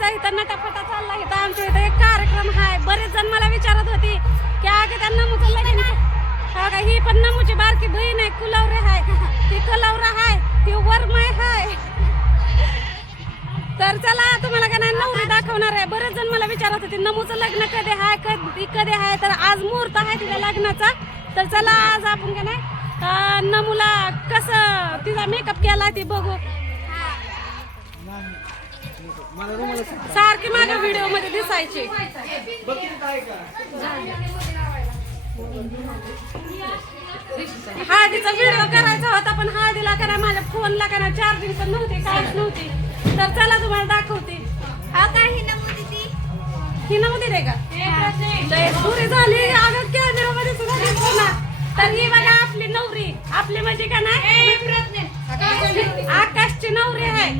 नवरीचा इथं नटाफटा चालला इथं आमच्या इथं एक कार्यक्रम आहे बरेच जण मला विचारत होती की अगं त्या नमूचं लगीन हा का ही पण नमूची बारकी बहीण आहे कुलवरे आहे ती कलवरा आहे ती वरमाय आहे तर चला तुम्हाला का नाही नवरी दाखवणार आहे. बरेच जण मला विचारत होते नमूचं लग्न कधी आहे कधी कधी आहे तर आज मुहूर्त आहे तिच्या लग्नाचा. तर चला आज आपण का नाही नमूला कसं तिचा मेकअप केला ती बघू. सारखी माझ्या व्हिडिओमध्ये दिसायची. हळदीचा व्हिडिओ करायचा होता पण हळदीला करा माझ्या फोनला करा. चार्जिंग पण नव्हती काहीच नव्हती. तर चला तुम्हाला दाखवते. हा काही नमुदी ती? ही नव्हती रे का? पुरी झाली. अगं कॅमेरा मध्ये सुद्धा ना तर ही बघा आपली नवरी. आपली म्हणजे का नाही? आकाशची नवरी आहे.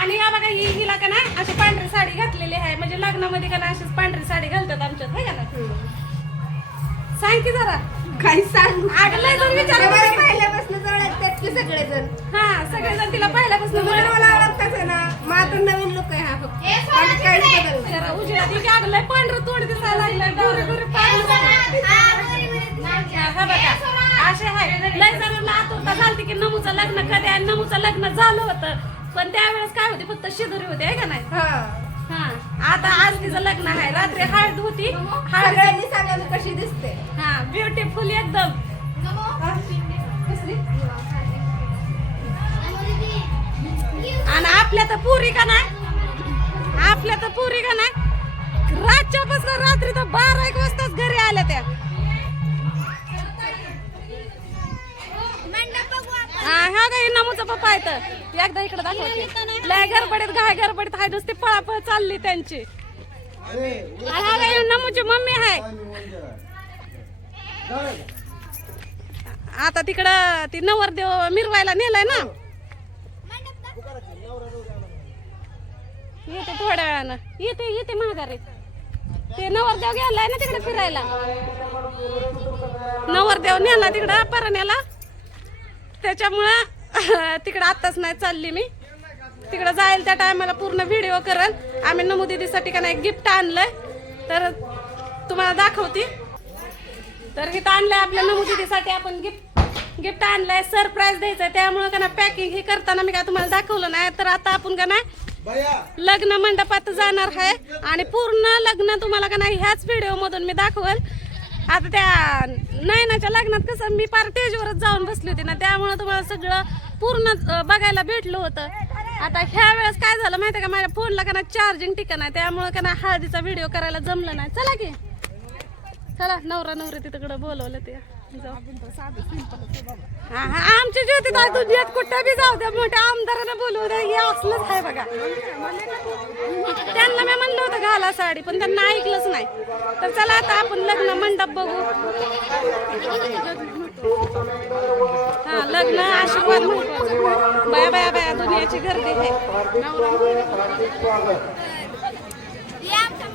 आणि या बघा ही हिला का नाही अशी पांढरी साडी घातलेली आहे. म्हणजे लग्नामध्ये का नाही अशीच पांढरी साडी घालतात आमच्यात हाय का नाही? सांग की जरा. काही सांग. अगं लय जण विचार पहिल्यापासून ओळखतात की सगळेजण. हा सगळेजण तिला पहिल्यापासून आहे ना. माझं नवीन लोक आहे हा फक्त बाकी काहीच बदल नाही. जरा उजेडा ती अगं लय पांढरं तोंड दिसायला लागलं गोरे गोरे पांढरं हा बघा. असे आहे लय जणांना आतुरता झालती की नमूचं लग्न कधी आणि नमूचं लग्न झालं होतं. पण त्यावेळेस काय होती फक्त शिदुरी होती आहे का नाही? हा. हा. आता आज तिचं लग्न आहे रात्री हळद होती हळद सगळ्यांनी सांगा मी कशी दिसते? हा ब्युटिफुल एकदम. आणि आपल्या तर पुरी का नाही? आपल्या तर पुरी का नाही? रातच्यापासून रात्री तर बारा एक वाजताच घरी आल्या त्या. पप्पा एकदा इकडे दाखवते लय गडबडीत घाय गडबडीत आहे नुसती पळापळ चालली त्यांची. नमूची मम्मी आहे आता तिकडं ती नवरदेव मिरवायला नेलाय ना. येते थोड्या वेळानं. येते येते महागारी ते नवरदेव गेलाय ना तिकडे फिरायला. नवरदेव नेला तिकडं परण्याला. त्याच्यामुळं तिकडं आत्ताच नाही चालली मी. तिकडं जाईल त्या टायमाला पूर्ण व्हिडिओ करल. आम्ही नमू दीदीसाठी का नाही गिफ्ट आणलंय. तर तुम्हाला दाखवते. तर इथं आणलंय आपल्या नमू दीदीसाठी आपण गिफ्ट गिफ्ट आणलंय. सरप्राईज द्यायचं त्यामुळं का ना पॅकिंग हे करताना मी काय तुम्हाला दाखवलं नाही. तर आता आपण का नाही लग्न मंडपात जाणार आहे. आणि पूर्ण लग्न तुम्हाला का नाही ह्याच व्हिडिओ मधून मी दाखवल. आता त्या नयनाच्या लग्नात कसं मी पार स्टेजवरच जाऊन बसली होती ना त्यामुळे तुम्हाला सगळं पूर्ण बघायला भेटलं होतं. आता ह्या वेळेस काय झालं माहिती का? माझ्या फोनला का ना चार्जिंग टिका नाही त्यामुळे का ना हळदीचा व्हिडिओ करायला जमलं नाही. चला की. चला नवरा नवरी तिकडं बोलवलं ते. जाऊ. हा हा आमची ज्योती ताई दुनियात कुठं बी जाऊ द्या मोठ्या आमदारांना बोलवू द्या हे असलंच आहे बघा. त्यांना मी म्हणलं होतं घाला साडी पण त्यांना ऐकलंच नाही. तर चला आता आपण लग्न मंडप बघू. हा लग्न आशीर्वाद बाया बाया बाया दुनियाची गर्दी आहे.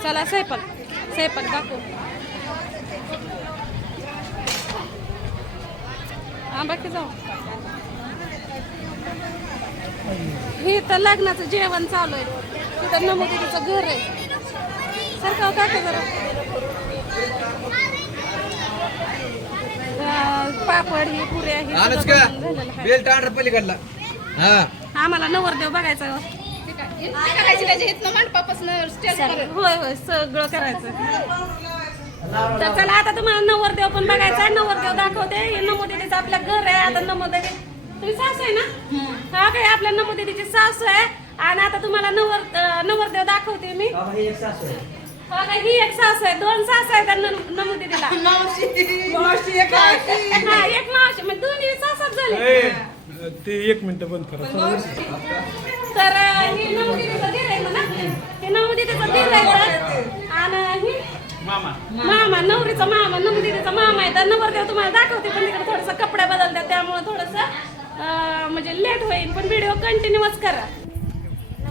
चला स्वयंपाक स्वयंपाक दाखवू. हा बाकी जाऊ. हे तर लग्नाचं जेवण चालू आहे. तिथं नमोदीचं घर आहे. सरकार काय का जरा? पापड ही पुऱ्या ही. बेल्ट आंध्र पलीकडला. हा. आम्हाला नवरदेव बघायचा आहे. होय होय सगळं करायचं. तर चला आता तुम्हाला नवरदेव पण बघायचा आहे. नवरदेव दाखवते. हे नमोदीदीचं आपलं घर आहे. आता नमोदेवी तुम्ही सासू आहे ना? हा काय आपल्या नमोदीदीची सासू आहे. आणि आता तुम्हाला नवर नवरदेव दाखवते मी. हा काय, ही एक सासू आहे. दोन सासू आहेत न- नमोदीदीला हा एक मावशी. म्हणजे दोन्ही सासूच झाले. ते एक मिनिट बंद करा. तर ही नमोदीदीचं दीर आहे म्हणा. हे आहे. आणि ही मामा. मामा नवरीचा मामा नवरीचा मामा आहे. तर नवरदेव तुम्हाला दाखवते पण तिकडे थोडस कपडे बदलतात त्यामुळे थोडस म्हणजे लेट होईल पण व्हिडिओ कंटिन्यूच करा.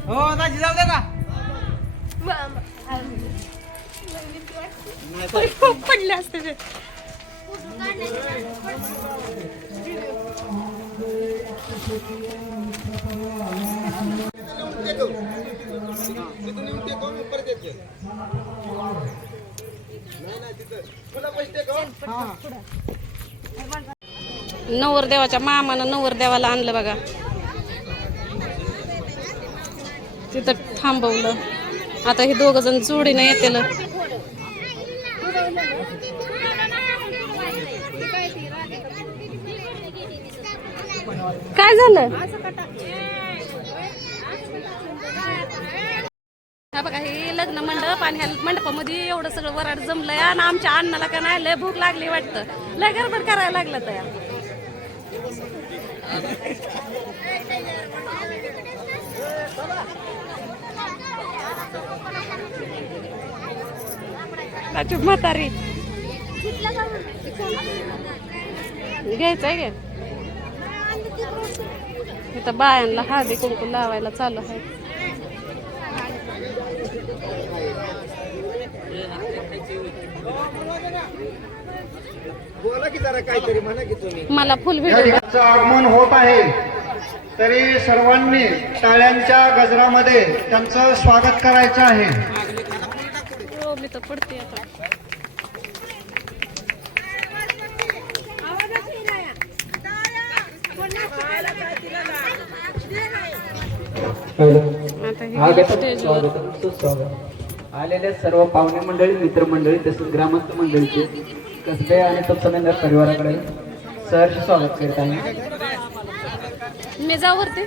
हो दाजी जाऊ दे का? पडले असते ते. नवरदेवाच्या मामानं नवरदेवाला आणलं बघा. तिथं थांबवलं. आता हे दोघ जण जोडीनं येतील. काय झालं? हा बघा हे लग्न मंडप आणि ह्या मंडपामध्ये एवढं सगळं वराड जमलंय आणि आमच्या अन्नाला का नाही लय भूक लागली वाटतं. लय गडबड करायला लागलं तया त्याची म्हातारी. घ्यायचंय घ्या इथं बायांना हळदी कुंकू लावायला चालू आहे. बोला की जरा काहीतरी म्हणा की तुम्ही. मला फुल व्हिडिओ आगमन होत आहे. तरी सर्वांनी टाळ्यांच्या गजरामध्ये त्यांचं स्वागत करायचं आहे. हो मी तर पडते आता. आता हे स्टेजवर सुस्वागत आलेल्या सर्व पाहुणे मंडळी मित्रमंडळी तसेच ग्रामस्थ मंडळीचे कसबे आणि तत्समेंदर परिवाराकडे? सहर्ष स्वागत करीत आहे. मी जाऊ वरती.